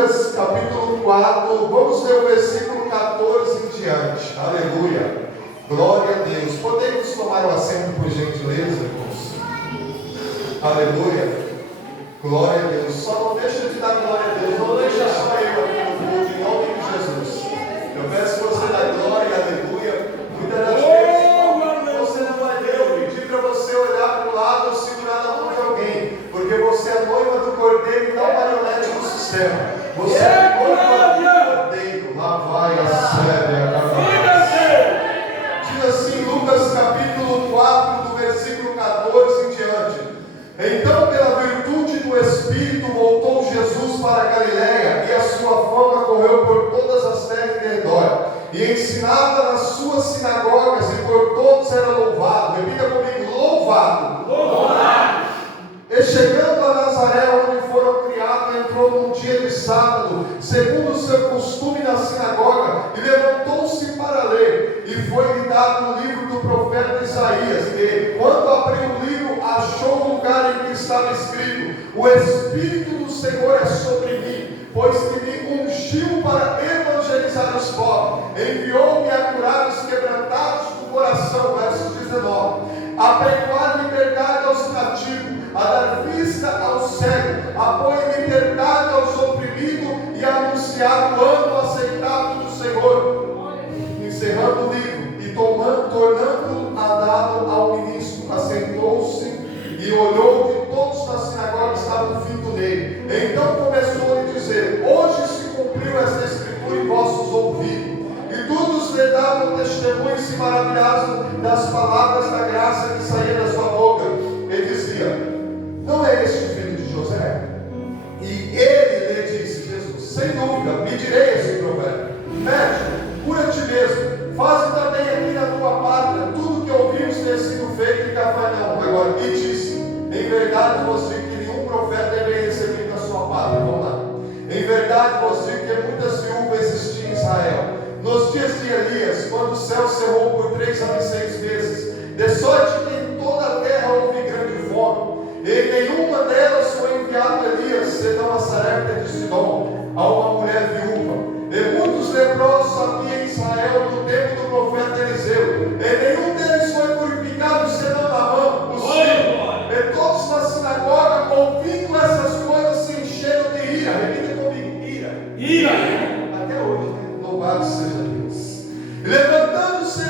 Lucas capítulo 4, vamos ler o versículo 14 em diante. Aleluia. Glória a Deus. Podemos tomar o assento por gentileza, irmãos? Aleluia. Glória a Deus. Só não deixa de dar glória a Deus. Não deixa só eu aqui no culto, em nome de Jesus. Eu peço que você dê glória, aleluia. Muitas das vezes você não vai ver. Eu pedi para você olhar para o lado ou segurar na mão de alguém, porque você é noiva do Cordeiro e não marionete do sistema. Você é noiva do Cordeiro. Lá vai a séria. Diz assim, Lucas capítulo 4, do versículo 14 em diante. Então, pela virtude do Espírito, voltou Jesus para a Galiléia, e a sua fama correu por todas as terras de redor, e ensinava nas suas sinagogas, e por todos era louvado. Repita comigo: louvado. Louvado. E chegando a Nazaré, onde foram criados, entrou num dia de sábado, segundo o seu costume na sinagoga, e levantou-se para ler, e foi-lhe dado o livro do profeta Isaías, e quando abriu o livro, achou o lugar em que estava escrito: o Espírito do Senhor é sobre mim, pois que me ungiu para evangelizar os pobres, enviou-me a curar os quebrantados do coração, verso 19, a pregoar liberdade aos cativos, a dar vista aos cegos, a pôr em liberdade aos oprimidos, e a anunciar o ano aceitável do Senhor. Encerrando o livro e tornando a dado ao ministro, assentou-se e olhou de todos na sinagoga que estavam fitos nele. Então começou a lhe dizer: hoje se cumpriu esta escritura em vossos ouvidos. E todos lhe davam testemunho e se maravilhavam das palavras da graça que saía da sua boca. Ele dizia: não é este filho de José? E ele lhe disse, Jesus: sem dúvida, me direi esse provérbio: médico, cura-te mesmo, faze também aqui na tua pátria tudo que ouvimos ter sido feito em Cafarnaum. Agora, e disse: em verdade vos digo que nenhum profeta é bem recebido na sua pátria. Vamos lá. Em verdade vos digo que muitas viúvas existiam em Israel nos dias de Elias, quando o céu cerrou por 3 anos e 6 meses, de sorte que em toda a terra houve grande fome, e em nenhuma delas foi enviado Elias, senão a Sarepta de Sidom, a uma mulher viúva. E muitos leprosos havia em Israel no tempo do profeta Eliseu, e nenhum deles foi purificado, senão Naamã, o sírio. E todos na sinagoga, ouvindo essas coisas, se encheram de ira. Repita comigo: ira. Até hoje, né? Louvado seja Deus. E levantando-se,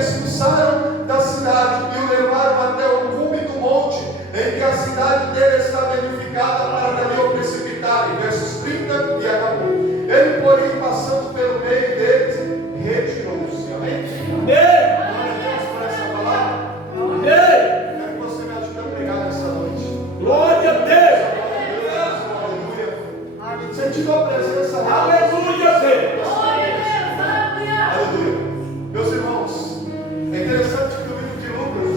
expulsaram da cidade e o levaram até o cume do monte, em que a cidade dele estava edificada, para dali o precipitarem. Versos 30 e acabou. Ele, porém, passando pelo meio deles, retirou-se. Amém? Glória a Deus por essa palavra. Quero que você me ajude a pregar nessa noite. Glória a Deus. Aleluia. Sentindo a presença. Aleluia, Deus. Aleluia. Meus irmãos, é interessante que o livro de Lucas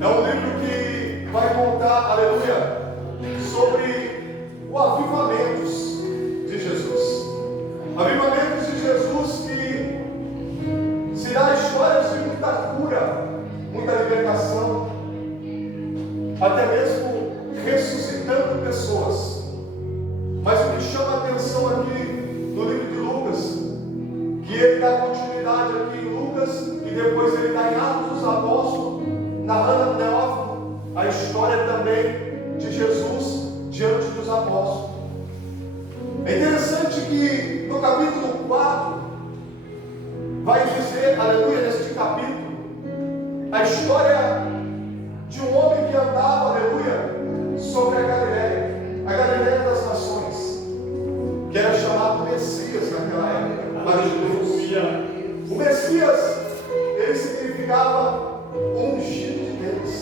é um livro que vai contar, aleluia, sobre o avivamentos de Jesus. Avivamentos de Jesus que se dá histórias de muita cura, muita libertação, até mesmo ressuscitando pessoas. Mas o que chama a atenção aqui no livro de Lucas, que ele dá continuidade aqui em Lucas, e depois ele dá em Atos dos Apóstolos, narrando a Teófilo, a história também de Jesus diante dos apóstolos. É interessante que no capítulo 4 vai dizer, aleluia, neste capítulo, a história de um homem que andava, aleluia, sobre a Galiléia das nações, que era chamado Messias naquela época, para os judeus. O Messias, ele significava ungido de Deus.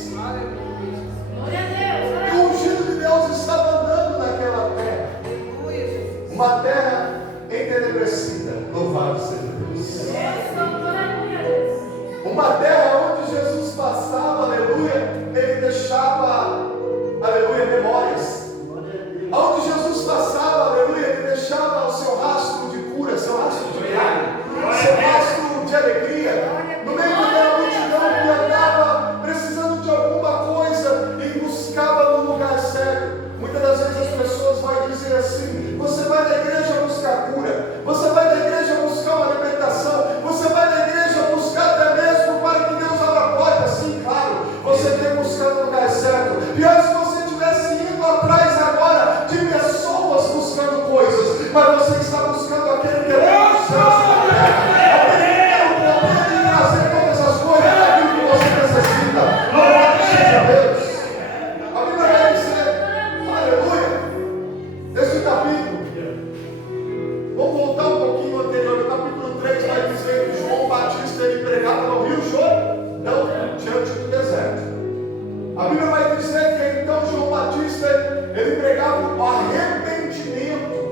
E o ungido de Deus estava andando naquela terra, uma terra entenebrecida. Louvado seja Deus. Uma terra onde Jesus passava, aleluia, ele deixava, aleluia, memórias. Onde Jesus passava, aleluia, ele deixava o seu rastro de cura, seu rastro de milagre, seu rastro de alegria, no meio daquela multidão que andava precisando de alguma coisa e buscava no lugar certo. Muitas das vezes as pessoas vão dizer assim: coisas, mas você está buscando aquele que é Deus dos céus e da terra, aquele que tem o poder de trazer todas as coisas, aquilo que você necessita. Louvado seja Deus. A Bíblia vai dizer, aleluia, nesse capítulo, vamos voltar um pouquinho anterior, no capítulo 3 vai dizer que João Batista ele pregava no Rio Jordão, diante do deserto. A Bíblia vai dizer que então João Batista ele pregava o arrependimento.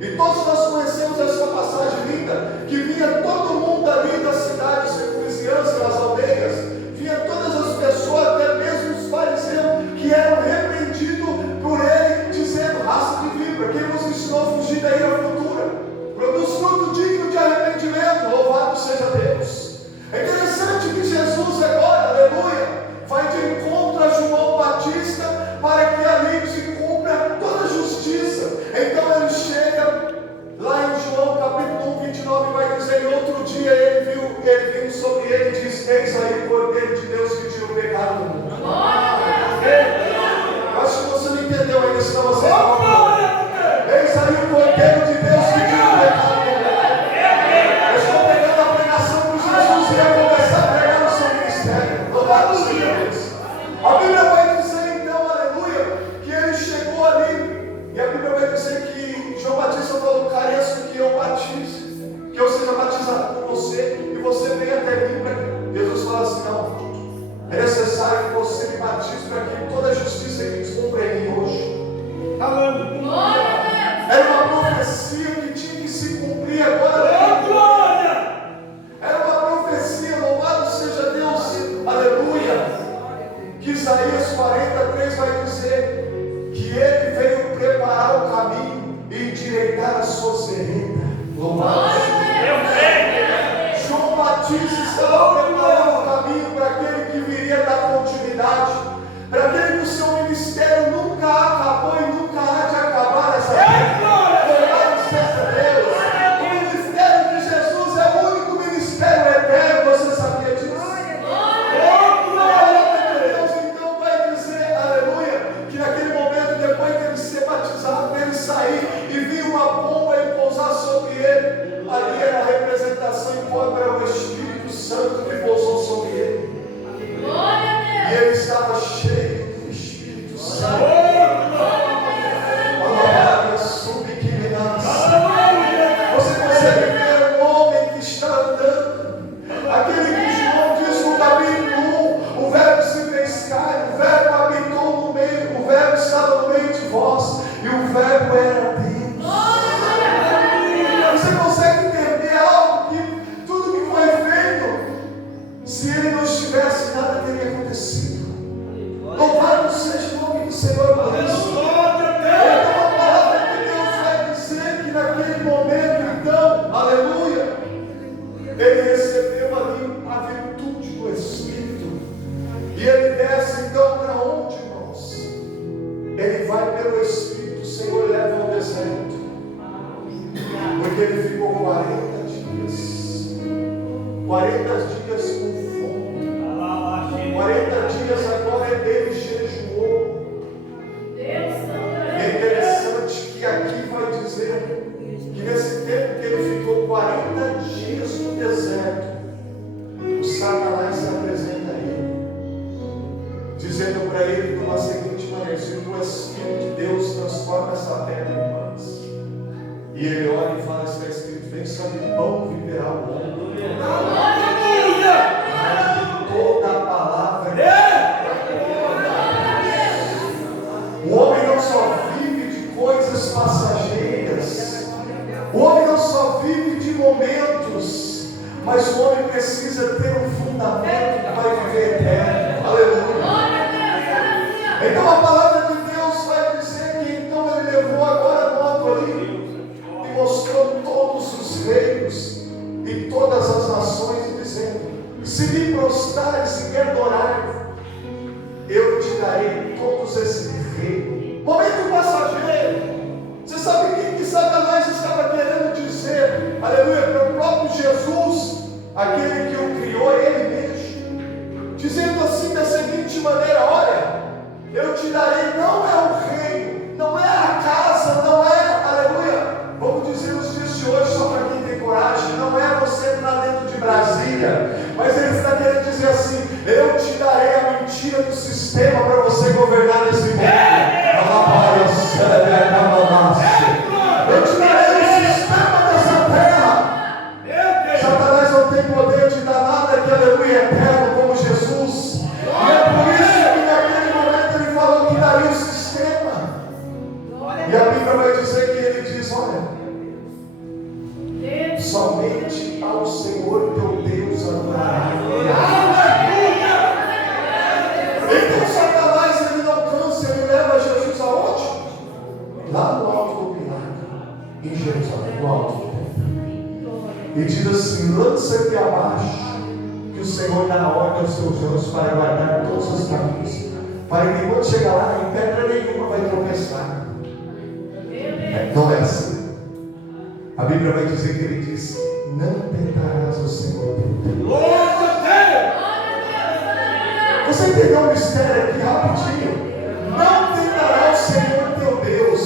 E todos nós conhecemos essa passagem linda, que vinha todo mundo ali das cidades circunvizinhas, das aldeias, vinha todas as pessoas, até mesmo os fariseus, que eram repreendidos por ele, dizendo: raça de víbora, quem vos ensinou a fugir da ira futura? Produz fruto digno de arrependimento, louvado seja Deus. É interessante que Jesus agora, aleluia, vai de encontro a João Batista para que ali se cumpra toda a justiça. Então ele chega lá em João capítulo 1, 29, vai dizer: em outro dia ele viu sobre ele e diz: eis aí o Cordeiro de Deus que tira o pecado do mundo. Acho que você não entendeu ainda, senão você não. Eis aí o Cordeiro de Deus que tira o pecado do mundo. Eu estou pegando a pregação por Jesus e ia começar a pregar no seu ministério. Louvado seja Deus. A Bíblia vai dizer então, aleluia, que ele chegou ali, e a Bíblia vai dizer que João Batista falou: careço que eu batize, que eu seja batizado por você, e você venha até mim para mim. Jesus fala assim: não, é necessário que você me batize para que toda a justiça que descumpra em mim hoje. Era uma profecia que tinha que se cumprir agora. Era uma profecia, louvado seja Deus, aleluia, que Isaías 43 vai dizer que ele veio preparar o caminho e endireitar as suas veredas. Louvado seja Deus. João Batista estava preparando o caminho para aquele que viria dar continuidade, para aquele que o seu ministério nunca acabou e nunca há de acabar nessa terra. Louvado seja Deus. O ministério de Jesus é o único ministério eterno, você sabia disso? Então vai dizer, aleluia, que naquele momento, depois de ele ser batizado, dele sair e vir uma pomba e pousar sobre ele, ali era a representação em quanto era o Espírito Santo que pousou sobre ele. E ele estava cheio do Espírito Santo. Você consegue ver um homem que está andando, aquele que João diz no capítulo 1, o verbo se fez carne, o verbo habitou no meio, o verbo estava no meio de vós, e o verbo era Deus. Você consegue entender algo que tudo que foi feito, se ele não estivesse, nada teria acontecido. Louvado seja o nome do Senhor por isso. Então a palavra de Deus vai dizer que naquele momento, então, aleluia, ele recebeu ali a virtude do Espírito. E ele desce então para onde, irmãos? Ele vai pelo Espírito, o Senhor leva ao deserto. Porque ele ficou 40 dias. 40 dias com fome. 40 dias agora ele jejuou. É interessante que aqui vai dizer que nesse tempo que ele ficou 40 dias no deserto, o Satanás se apresenta a ele, dizendo para ele de uma seguinte maneira: se o Espírito de Deus transforma essa pedra em pães. E ele olha e fala: está escrito, vem sobre pão viverá o homem. Mas de toda a palavra. O homem não só vive de coisas passageiras, o homem não só vive de momentos, mas o homem precisa ter um fundamento que vai viver eterno. Aleluia. Então a palavra de Deus vai dizer que então ele levou agora no alto ali e mostrou todos os reinos e todas as nações, dizendo: se me prostrares e me adorar, eu te darei todos esses reinos. Momento passageiro. Você sabe o que Satanás estava querendo dizer, aleluia, para o próprio Jesus, aquele que o criou, ele mesmo, dizendo assim da seguinte maneira: olha, eu te darei, não é o reino, não é a casa, não é, aleluia, em Jerusalém, no alto do templo. E diz assim: lança aqui abaixo, que o Senhor dá ordem aos seus anjos para guardar todos os caminhos, para que quando chegar lá, em pedra nenhuma vai tropeçar. Não é assim. A Bíblia vai dizer que ele disse: não tentarás o Senhor teu Deus. Você entendeu o mistério aqui rapidinho? Não tentará o Senhor teu Deus.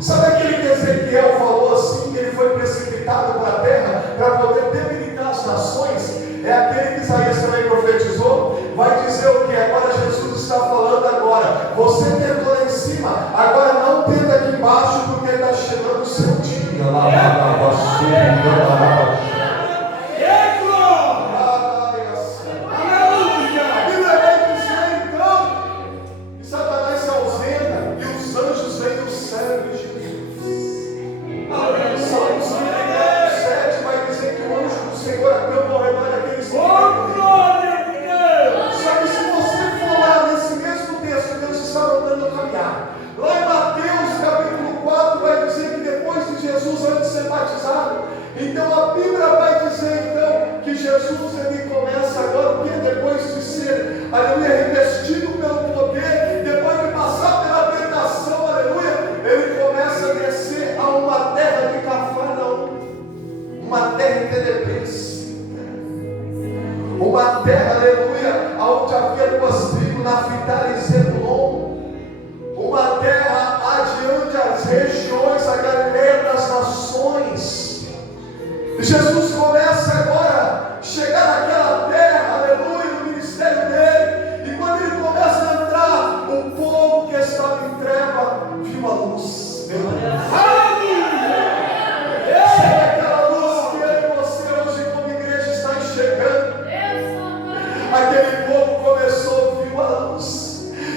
Sabe aquele que Ezequiel falou assim, que ele foi precipitado para a terra para poder debilitar as nações? É aquele que Isaías também profetizou. Vai dizer o que? Agora Jesus está falando agora. Você tentou lá em cima, agora não tenta aqui embaixo, porque está chegando o seu dia. Então a Bíblia vai dizer então que Jesus ele começa agora, porque depois de ser, aleluia, revestido pelo poder, depois de passar pela tentação, aleluia, ele começa a descer a uma terra de Cafarnaum, uma terra em Terebes, uma terra, aleluia, onde havia duas tribos, Naftali e Zebulon, uma terra adiante as regiões, a Galileia das nações. Jesus começa agora a chegar naquela terra, aleluia, no ministério dele, e quando ele começa a entrar, o povo que estava em treva viu a luz. Aleluia! Sabe aquela luz que eu e você hoje como igreja está enxergando? Aquele povo começou, viu a luz,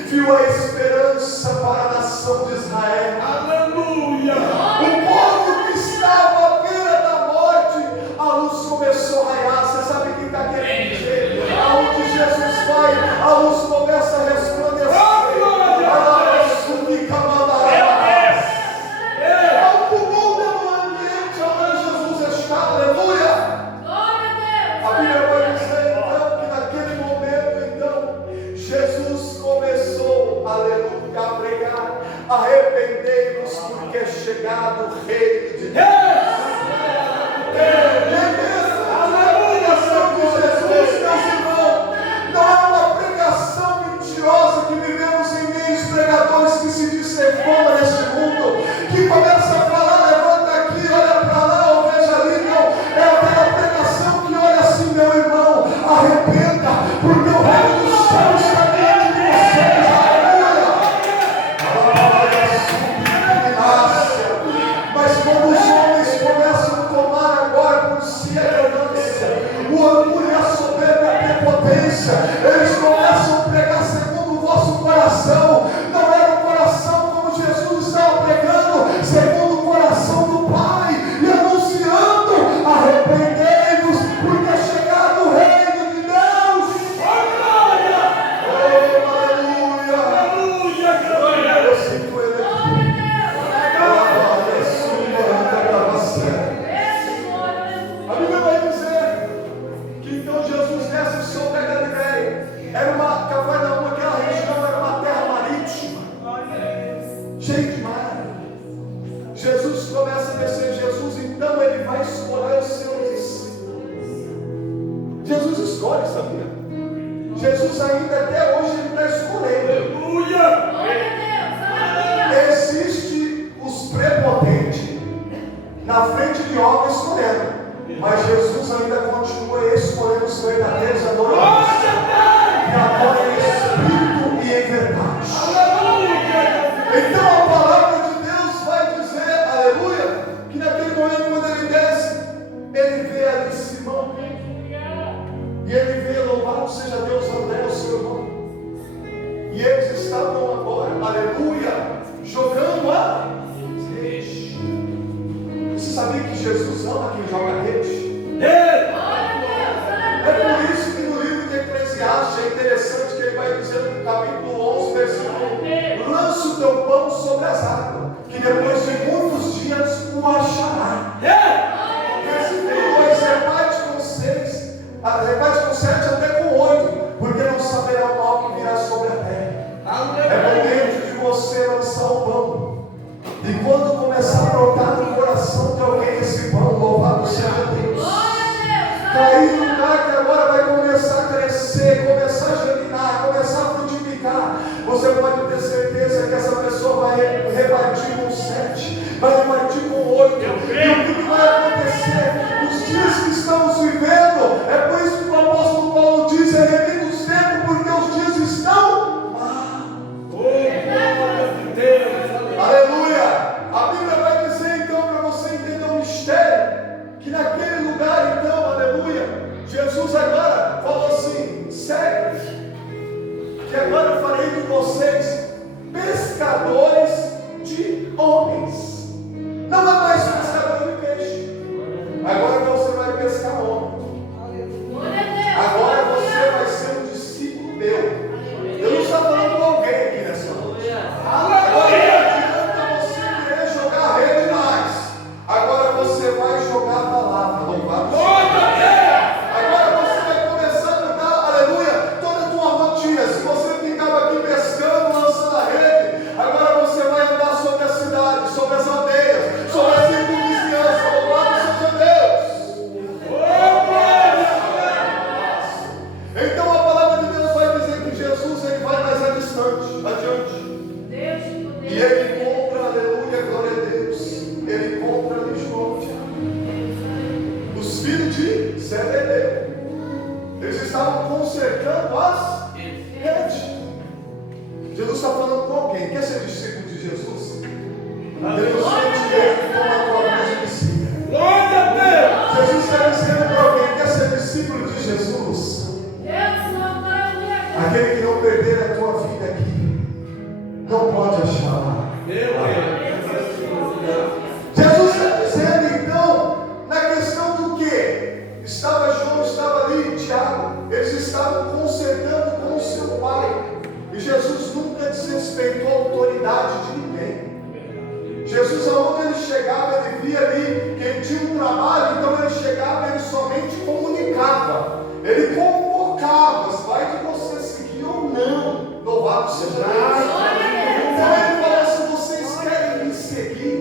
viu a esperança para a nação de Israel. Aleluia! O povo que estava à beira da morte, a luz começou a raiar. Você sabe o que está querendo dizer? Aonde Jesus vai, a luz começa a resplandecer. Ao mundo no ambiente onde Jesus está, aleluia. A Bíblia vai dizer então que naquele momento então Jesus começou, aleluia, a pregar: arrependei-vos, porque é chegado o reino de Deus. Que se diz ser fama neste mundo, que começa a falar, levanta aqui, olha para lá, ou veja ali, não, é aquela pregação que olha assim: meu irmão, arrependa, porque o reino dos céus está diante de vocês, aleluia. Mas quando os homens começam a tomar agora por si a ganância, o orgulho e a soberba e a prepotência, eles começam a pregar segundo o vosso coração. Não era o coração como Jesus estava pregando, segundo o coração do Pai, e anunciando: arrependei-vos, porque é chegado o reino de Deus. Oh, glória! Oh, aleluia! Aleluia! Glória! Eu sinto ele aqui. A Bíblia vai dizer que então Jesus desce sobre a Galileia. Era uma Cafarnaum, aquela região era uma terra marítima, cheio de mar. Jesus começa a descer. Jesus então ele vai escolher os seus discípulos. Jesus escolhe, sabia? Jesus ainda até hoje ele está escolhendo. Aleluia! Existe os prepotentes na frente de obra escolhendo, mas Jesus ainda continua escolhendo os verdadeiros adoradores, que adoram em espírito e em verdade. Então a palavra de Deus vai dizer, aleluia, que naquele momento quando ele desce, ele vê ali Simão, e ele vê: louvado seja Deus, André, o seu irmão. E eles estavam agora, aleluia, jogando a rede. Você sabia que Jesus ama quem joga rede? É por isso que no livro de Eclesiastes é interessante que ele vai dizer no capítulo 11, versículo: lança o teu pão sobre as águas, que depois de muitos dias o 18. E o que vai acontecer? Os dias que estamos vivendo, é por isso que o apóstolo Paulo diz: arrependa os tempos, porque os dias estão maus. Aleluia! A Bíblia vai dizer então, para você entender o mistério, que naquele lugar então, aleluia, Jesus agora falou assim: segue, que agora eu farei de vocês pescadores de homens. Não é mais pescador de peixe. Agora você vai pescar homem. Agora você vai ser um discípulo meu. Eu não estou falando com alguém aqui nessa noite. Agora não adianta você querer jogar a rede mais. Agora você vai jogar a palavra. Louvado seja. Agora você vai começar a mudar, aleluia, toda a tua rotina. Se você ficava aqui pescando, lançando a rede, agora você vai andar sobre a cidade, sobre as aldeias, sobre as circunvizinhanças. Louvado seja Deus. Então a palavra de Deus vai dizer que Jesus ele vai mais adiante. E ele encontra, aleluia, glória a Deus. Ele encontra ali João e Tiago, os filhos de Zebedeu. Eles estavam consertando as redes. Jesus está falando com alguém. Quer ser discípulo de Jesus? Deus sente ele, toma a tua cruz e me siga. Glória a Deus! Jesus está dizendo para alguém: quer ser discípulo de Jesus? Aquele que não perder a tua vida aqui, não pode achar lá. Jesus está dizendo então, na questão do que? Estava João, estava ali Tiago, eles estavam consertando com o seu pai. E Jesus nunca desrespeitou a autoridade de ninguém. Jesus, aonde ele chegava, ele via ali que ele tinha um trabalho, então ele chegava e ele somente comunicava. Ele convocava, vai de você seguir ou não. Louvado seja Deus. Então ele falou assim: vocês querem me seguir?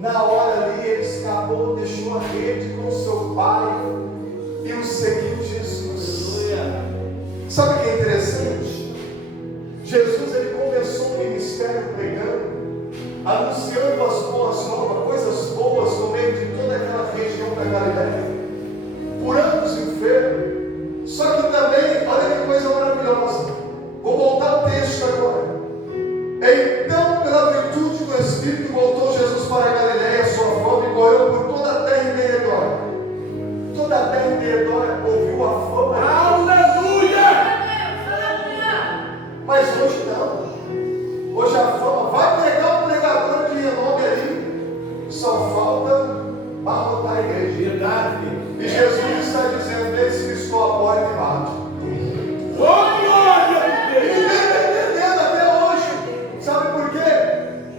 Na hora ali ele escapou, deixou a rede com seu pai e o seguiu Jesus. Sabe o que é interessante? Jesus ele começou o ministério pregando, anunciando as boas novas, coisas boas no meio de toda aquela região da Galileia, curando os enfermos. Só que também, olha que coisa maravilhosa, vou voltar ao texto agora. Então, pela virtude do Espírito, voltou Jesus para a Galileia, sua fama, e correu por toda a terra em derredor. Toda a terra em derredor ouviu a fama. Aleluia! Mas hoje não. Hoje a fama vai pregar um pregador de renome ali. Só falta abarrotar a igreja. Verdade. E Jesus está dizendo: eis que estou à porta e bato. Ninguém está entendendo até hoje. Sabe por quê?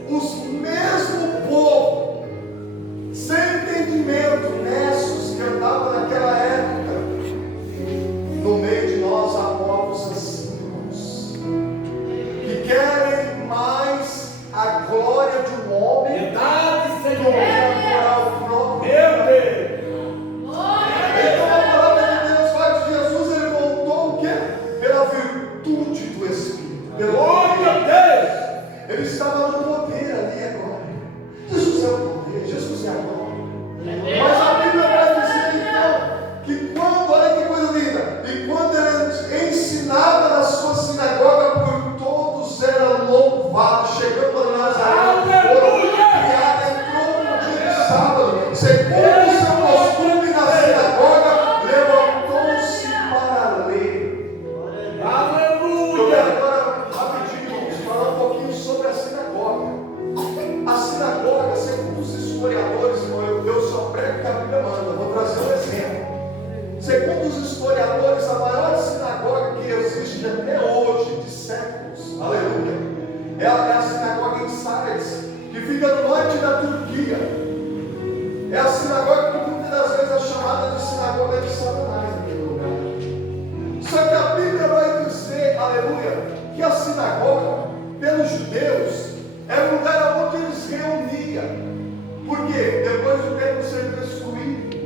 Os mesmos povo sem entendimento, nessos que andavam naquela época, no meio de nós há povos assim, irmãos, que querem mais a glória de um homem do que adorar o próprio Deus. Então a palavra de Deus vai de Jesus, ele voltou o quê? Pela virtude do Espírito. Glória a Deus! Ele estava no poder ali agora. Jesus é o poder, Jesus é a glória. Mas a Bíblia vai dizer então que quando, olha que coisa linda, e quando ele ensinava na sua sinagoga, por todos era louvado, chegando a Nazaré, entrou no dia de sábado, segundo o seu costume na sinagoga, levantou-se para ler. Aleluia! Eu quero agora, rapidinho, falar um pouquinho sobre a sinagoga. A sinagoga, segundo os historiadores, eu só prego que a Bíblia manda, vou trazer um exemplo. Segundo os historiadores, a maior sinagoga que existe até hoje, de séculos, aleluia, é a sinagoga em Sardes, que fica no norte da Turquia. É a sinagoga que muitas das vezes é chamada de sinagoga de Satanás naquele lugar. Só que a Bíblia vai dizer, aleluia, que a sinagoga, pelos judeus, era um lugar onde eles reuniam. Por quê? Depois do templo ser destruído,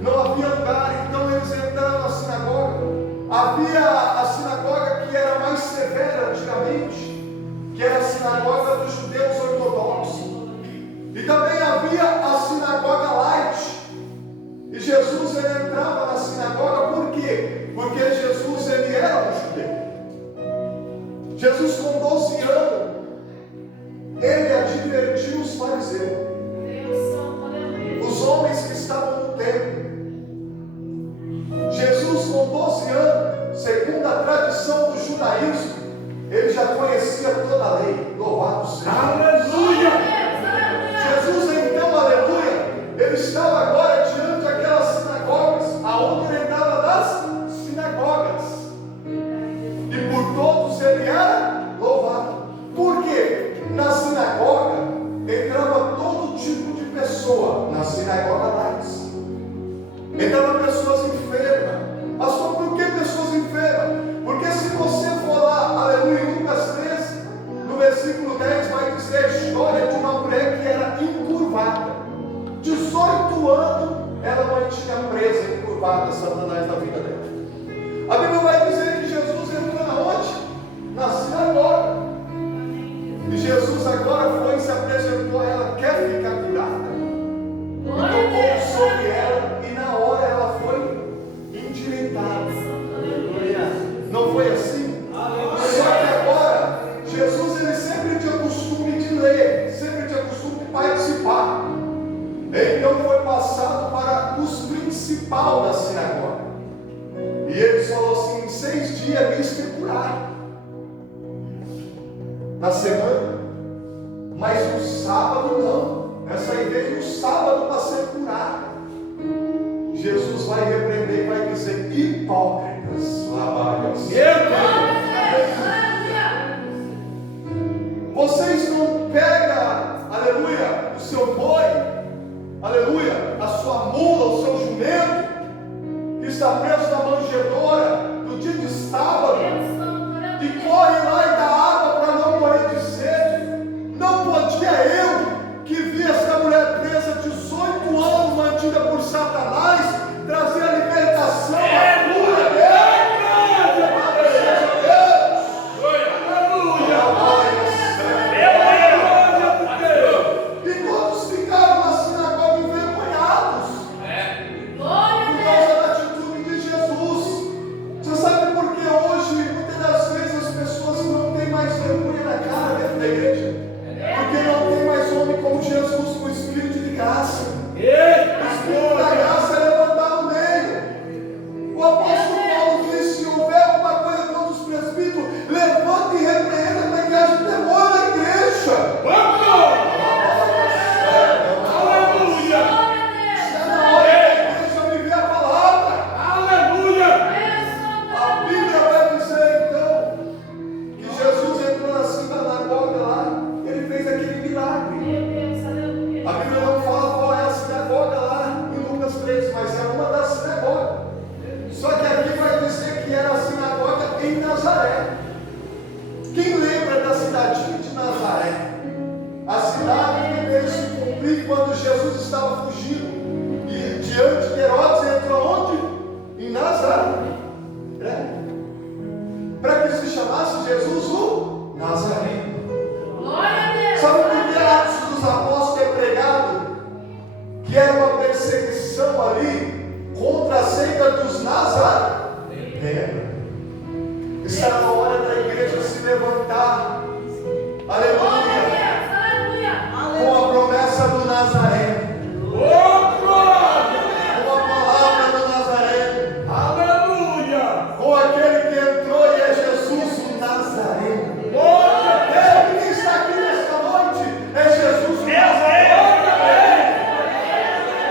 não havia lugar, então eles entraram na sinagoga. Havia a sinagoga que era mais severa antigamente, que era a sinagoga dos judeus ortodoxos. E também havia a pessoa na sinagoga deles. Entravam pessoas enfermas. Pastor, por que pessoas enfermas? Porque se você for lá, aleluia, em Lucas 13, no versículo 10, vai dizer a história de uma mulher que era encurvada. 18 anos ela mantinha presa, encurvada, Satanás na vida dela. A Bíblia vai dizer que Jesus entrou na onde? Na sinagoga. E Jesus agora foi e se apresentou a ela, quer ficar curada? E tocou sobre ela, e na hora ela foi endireitada. Não foi assim? Só que agora, Jesus ele sempre tinha costume de ler, sempre tinha costume de participar. Então foi passado para os principais da sinagoga. E ele falou assim: em 6 dias me escriturar na semana, mas no sábado não. Essa aí veio no sábado para ser curada. Jesus vai repreender e vai dizer: hipócritas, lavários. Vocês não pegam, aleluia, o seu boi, aleluia, a sua mula, o seu jumento, que está preso na manjedoura no dia de sábado, e corre lá e dá água para não morrer de sede. Não podia eu, que vi essa mulher presa 18 anos, mantida por Satanás, trazer a libertação, a cura dela. E todos ficaram na sinagoga envergonhados por causa da atitude de Jesus. Você sabe por que hoje, muitas das vezes, as pessoas não têm mais vergonha na cara dentro da igreja? Porque não tem mais homem como Jesus, com o Espírito de graça. O Espírito da graça é levantar no meio. O apóstolo Paulo disse: se houver alguma coisa contra os presbíteros, levanta e repreenda para que haja temor na igreja. Quem lembra da cidadinha de Nazaré? A cidade que veio se cumprir quando Jesus estava fugindo